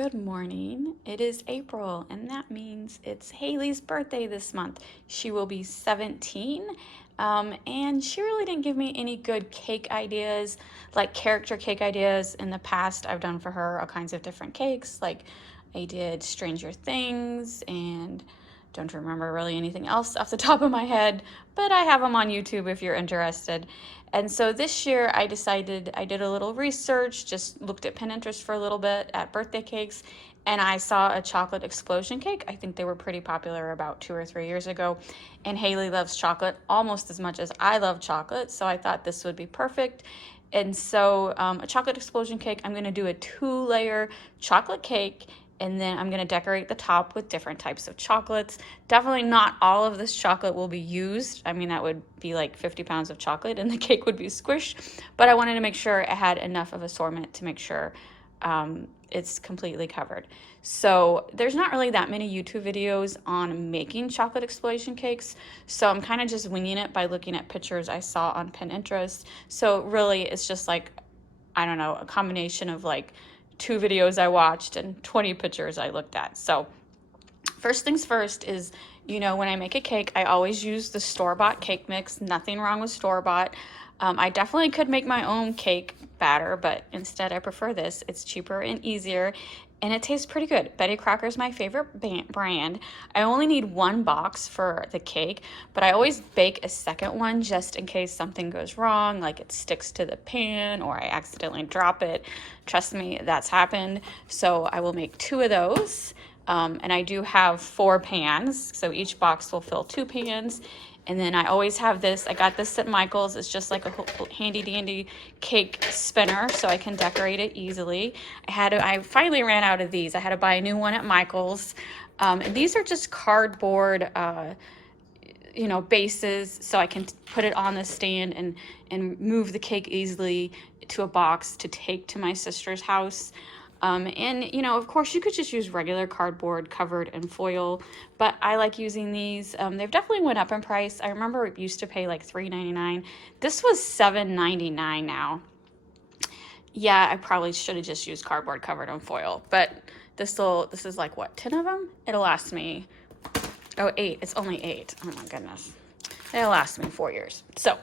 Good morning. It is April, and that means it's Haley's birthday this month. She will be 17, and she really didn't give me any good cake ideas, like character cake ideas. In the past, I've done for her all kinds of different cakes, like I did Stranger Things, and don't remember really anything else off the top of my head, but I have them on YouTube if you're interested. And so this year I decided, I did a little research, just looked at Pinterest for a little bit at birthday cakes, and I saw a chocolate explosion cake. I think they were pretty popular about 2 or 3 years ago. And Haley loves chocolate almost as much as I love chocolate, so I thought this would be perfect. And so a chocolate explosion cake, I'm gonna do a 2-layer chocolate cake, and then I'm gonna decorate the top with different types of chocolates. Definitely not all of this chocolate will be used. I mean, that would be like 50 pounds of chocolate and the cake would be squished, but I wanted to make sure it had enough of assortment to make sure it's completely covered. So there's not really that many YouTube videos on making chocolate explosion cakes, so I'm kind of just winging it by looking at pictures I saw on Pinterest. So really it's just like, I don't know, a combination of like 2 videos I watched and 20 pictures I looked at. So first things first is, when I make a cake, I always use the store-bought cake mix. Nothing wrong with store-bought. I definitely could make my own cake batter, but instead I prefer this. It's cheaper and easier, and it tastes pretty good. Betty Crocker is my favorite brand. I only need 1 box for the cake, but I always bake a second one just in case something goes wrong, like it sticks to the pan or I accidentally drop it. Trust me, that's happened. So I will make 2 of those. And I do have 4 pans, so each box will fill 2 pans. And then I always have this, I got this at Michael's. It's just like a handy dandy cake spinner, so I can decorate it easily. I finally ran out of these. I had to buy a new one at Michael's. And these are just cardboard, bases, so I can put it on the stand and move the cake easily to a box to take to my sister's house. Of course, you could just use regular cardboard covered in foil, but I like using these. They've definitely went up in price. I remember it used to pay like $3.99. This was $7.99 now. Yeah, I probably should have just used cardboard covered in foil, but this is like, what, 10 of them? It'll last me, 8. It's only 8. Oh my goodness. It'll last me 4 years. So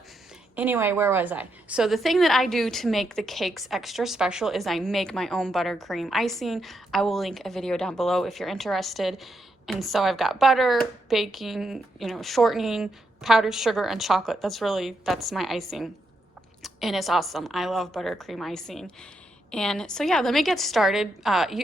anyway, where was I? So the thing that I do to make the cakes extra special is I make my own buttercream icing. I will link a video down below if you're interested. And so I've got butter, baking, shortening, powdered sugar, and chocolate. That's my icing. And it's awesome. I love buttercream icing. And so yeah, let me get started.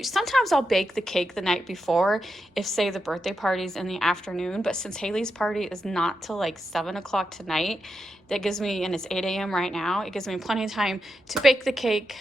Sometimes I'll bake the cake the night before if, say, the birthday party's in the afternoon, but since Haley's party is not till like 7 o'clock tonight, that gives me, and it's 8 a.m. right now, it gives me plenty of time to bake the cake,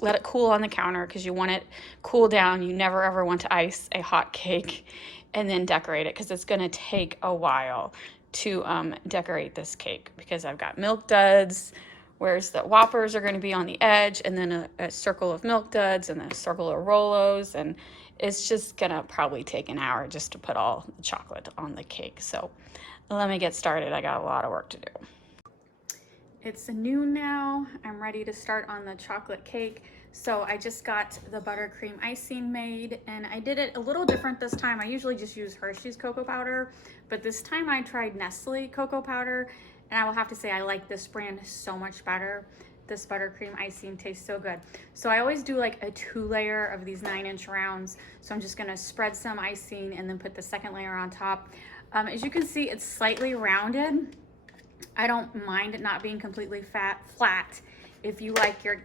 let it cool on the counter because you want it cool down. You never ever want to ice a hot cake, and then decorate it because it's going to take a while to decorate this cake because I've got milk duds, whereas the Whoppers are going to be on the edge, and then a circle of milk duds and a circle of Rolos, and it's just going to probably take an hour just to put all the chocolate on the cake. So let me get started. I got a lot of work to do. It's noon now. I'm ready to start on the chocolate cake. So I just got the buttercream icing made, and I did it a little different this time. I usually just use Hershey's cocoa powder, but this time I tried Nestle cocoa powder. And I will have to say, I like this brand so much better. This buttercream icing tastes so good. So I always do like a 2-layer of these 9-inch rounds. So I'm just gonna spread some icing and then put the second layer on top. As you can see, it's slightly rounded. I don't mind it not being completely flat. If you like your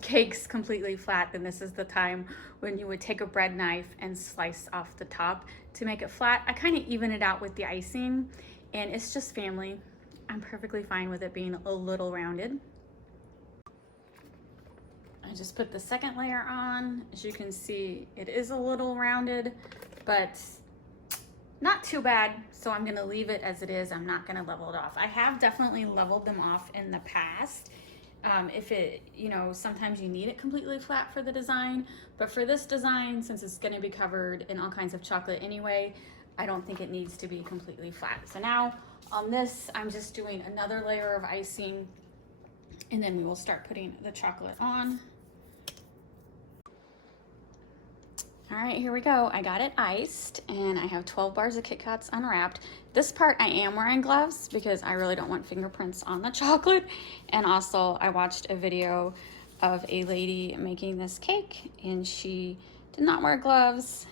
cakes completely flat, then this is the time when you would take a bread knife and slice off the top to make it flat. I kind of even it out with the icing. And it's just family. I'm perfectly fine with it being a little rounded. I just put the second layer on. As you can see, it is a little rounded, but not too bad. So I'm gonna leave it as it is. I'm not gonna level it off. I have definitely leveled them off in the past. Sometimes you need it completely flat for the design, but for this design, since it's gonna be covered in all kinds of chocolate anyway, I don't think it needs to be completely flat. So now on this, I'm just doing another layer of icing, and then we will start putting the chocolate on. All right, here we go. I got it iced, and I have 12 bars of Kit Kats unwrapped. This part I am wearing gloves because I really don't want fingerprints on the chocolate. And also I watched a video of a lady making this cake, and she did not wear gloves,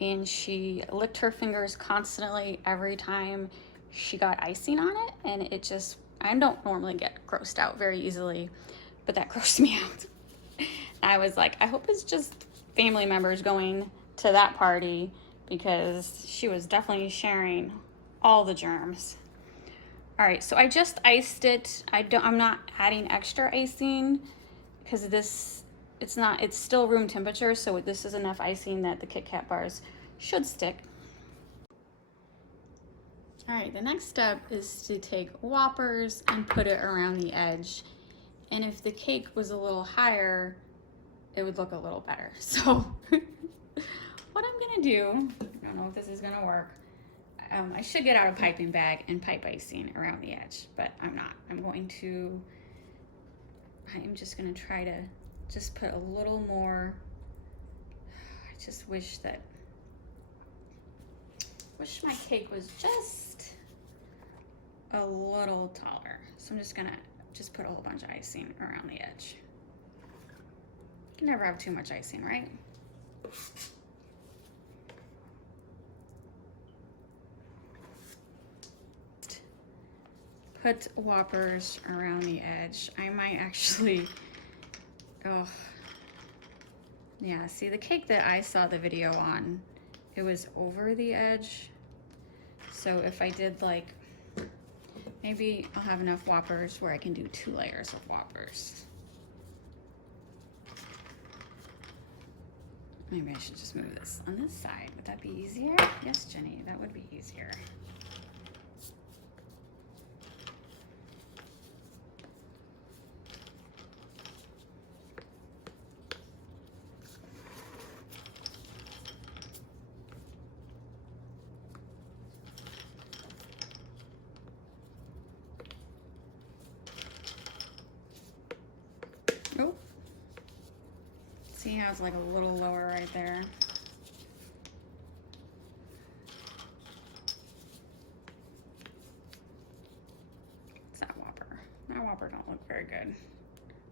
and she licked her fingers constantly every time she got icing on it, and it just, I don't normally get grossed out very easily, but that grossed me out. I was like, I hope it's just family members going to that party, because she was definitely sharing all the germs. All right, so I just iced it. I'm not adding extra icing because it's still room temperature, so this is enough icing that the Kit Kat bars should stick. All right, the next step is to take Whoppers and put it around the edge. And if the cake was a little higher, it would look a little better. So what I'm gonna do, I don't know if this is gonna work. I should get out a piping bag and pipe icing around the edge, but I'm not. I'm just gonna try to just put a little more. I just wish my cake was just a little taller. So I'm just gonna put a whole bunch of icing around the edge. You can never have too much icing, right? Put Whoppers around the edge. I might actually, oh, yeah, see the cake that I saw the video on, it was over the edge. So if I did like, maybe I'll have enough Whoppers where I can do 2 layers of Whoppers. Maybe I should just move this on this side. Would that be easier? Yes, Jenny, that would be easier. Oh, see how it's like a little lower right there? It's that Whopper. That Whopper don't look very good.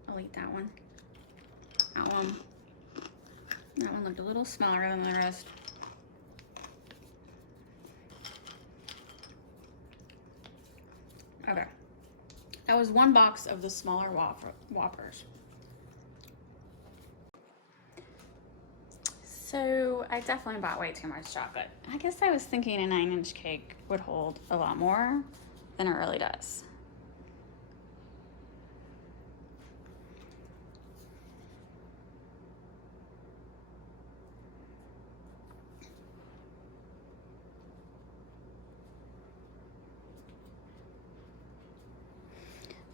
I'll eat that one. That one looked a little smaller than the rest. Okay. That was 1 box of the smaller Whoppers. So I definitely bought way too much chocolate. I guess I was thinking a 9-inch cake would hold a lot more than it really does.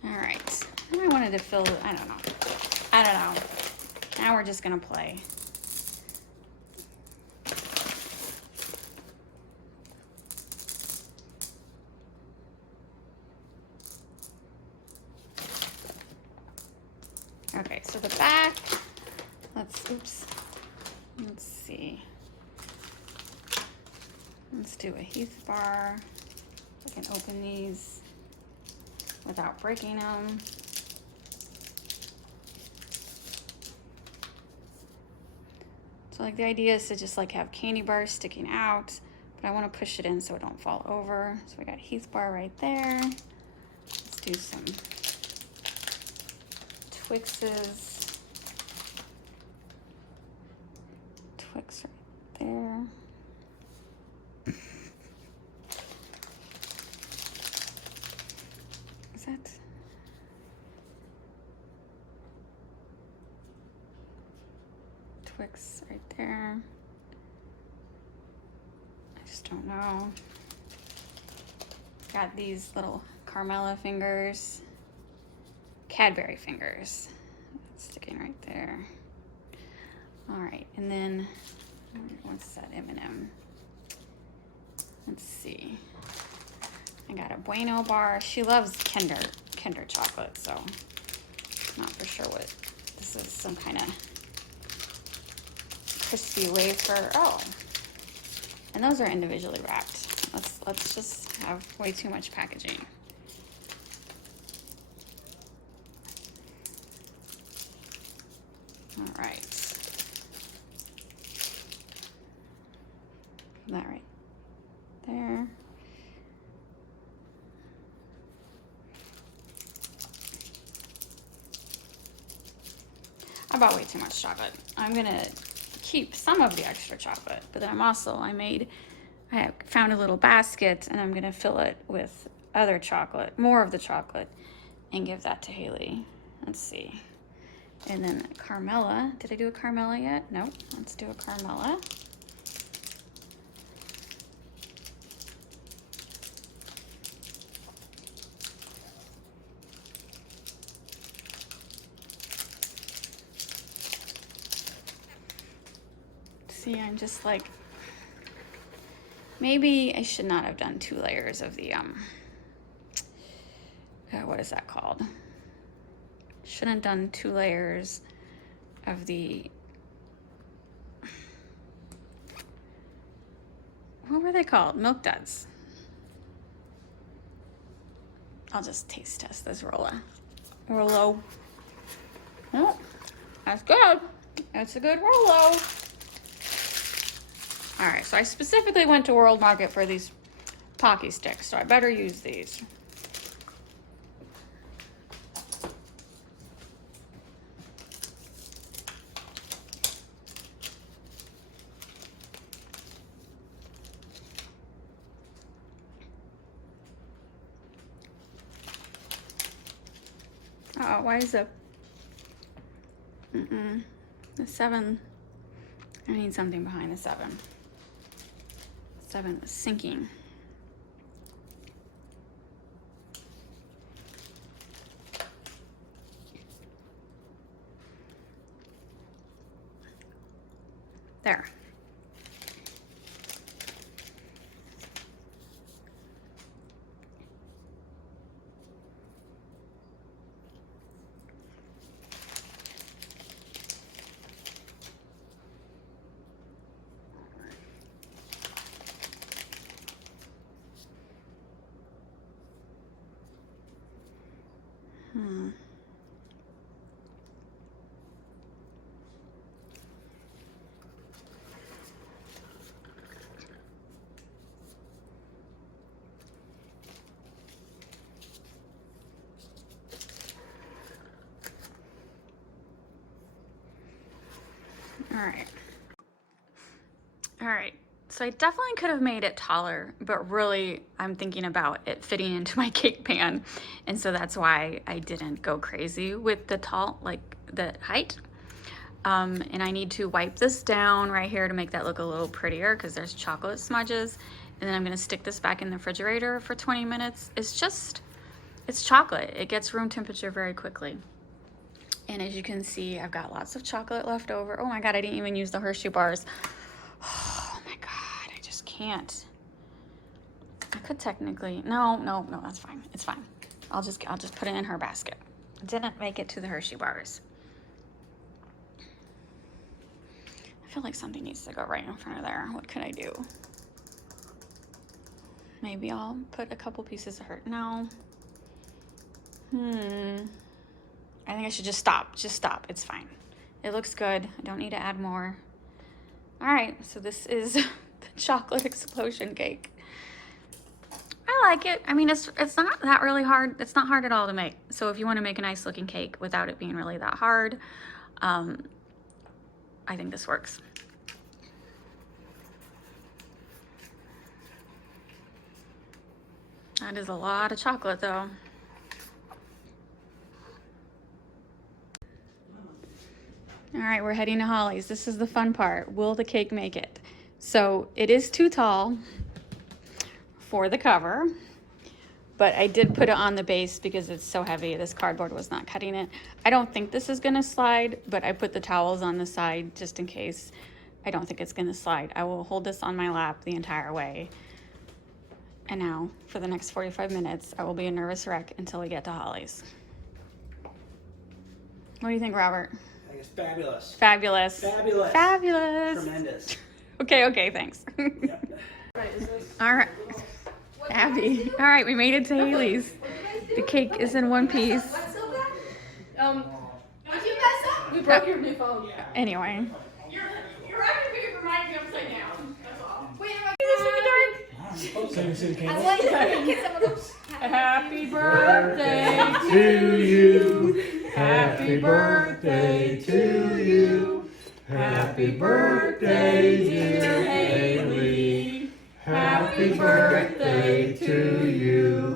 All right, I wanted to fill, I don't know. Now we're just gonna play. Okay, so the back, let's see. Let's do a Heath bar. I can open these without breaking them. So like the idea is to just like have candy bars sticking out, but I want to push it in so it don't fall over. So we got Heath bar right there. Let's do some Twixes. Twix right there. Is that? Twix right there. I just don't know. Got these little Carmela fingers. Cadbury fingers. Sticking right there. All right, and then what's that M&M? Let's see. I got a Bueno bar. She loves Kinder chocolate, so I'm not for sure what this is. Some kind of crispy wafer. Oh, and those are individually wrapped. Let's just have way too much packaging. All right. That right there. I bought way too much chocolate. I'm gonna keep some of the extra chocolate, but then I found a little basket and I'm gonna fill it with other chocolate, more of the chocolate, and give that to Haley. Let's see. And then Carmela. Did I do a Carmela yet? Nope. Let's do a Carmela. See, I'm just like, maybe I should not have done 2 layers of the, what is that called? Shouldn't have done 2 layers of the, what were they called? Milk duds. I'll just taste test this Rolo. Oh, that's good. That's a good Rolo. All right, so I specifically went to World Market for these Pocky sticks, so I better use these. Uh-oh, why is the 7, I need something behind the 7. 7 is sinking. There. All right. So I definitely could have made it taller, but really I'm thinking about it fitting into my cake pan. And so that's why I didn't go crazy with the the height. And I need to wipe this down right here to make that look a little prettier because there's chocolate smudges. And then I'm gonna stick this back in the refrigerator for 20 minutes. It's chocolate. It gets room temperature very quickly. And as you can see, I've got lots of chocolate left over. Oh my God, I didn't even use the Hershey bars. Oh my God, I just can't. I could technically, no, that's fine. It's fine. I'll just put it in her basket. Didn't make it to the Hershey bars. I feel like something needs to go right in front of there. What could I do? Maybe I'll put a couple pieces of her, no. I think I should just stop. It's fine. It looks good. I don't need to add more. All right, so this is the chocolate explosion cake. I like it. I mean, it's not that really hard. It's not hard at all to make. So if you want to make a nice looking cake without it being really that hard, I think this works. That is a lot of chocolate though. All right, we're heading to Holly's. This is the fun part. Will the cake make it? So it is too tall for the cover, but I did put it on the base because it's so heavy. This cardboard was not cutting it. I don't think this is gonna slide, but I put the towels on the side just in case. I don't think it's gonna slide. I will hold this on my lap the entire way. And now, for the next 45 minutes, I will be a nervous wreck until we get to Holly's. What do you think, Robert? I It's fabulous. Fabulous. Fabulous. Fabulous. Tremendous. Okay, thanks. Yep. All right. Abby. All right, we made it to Haley's. The cake is in one piece. What's so bad? Did you mess up? We broke your new phone. Anyway. Your record being reminds me upside down. That's all. Wait, am I So you I like to get some of those. Happy birthday to you. Happy birthday to you. Happy birthday, dear Haley. Happy birthday to you.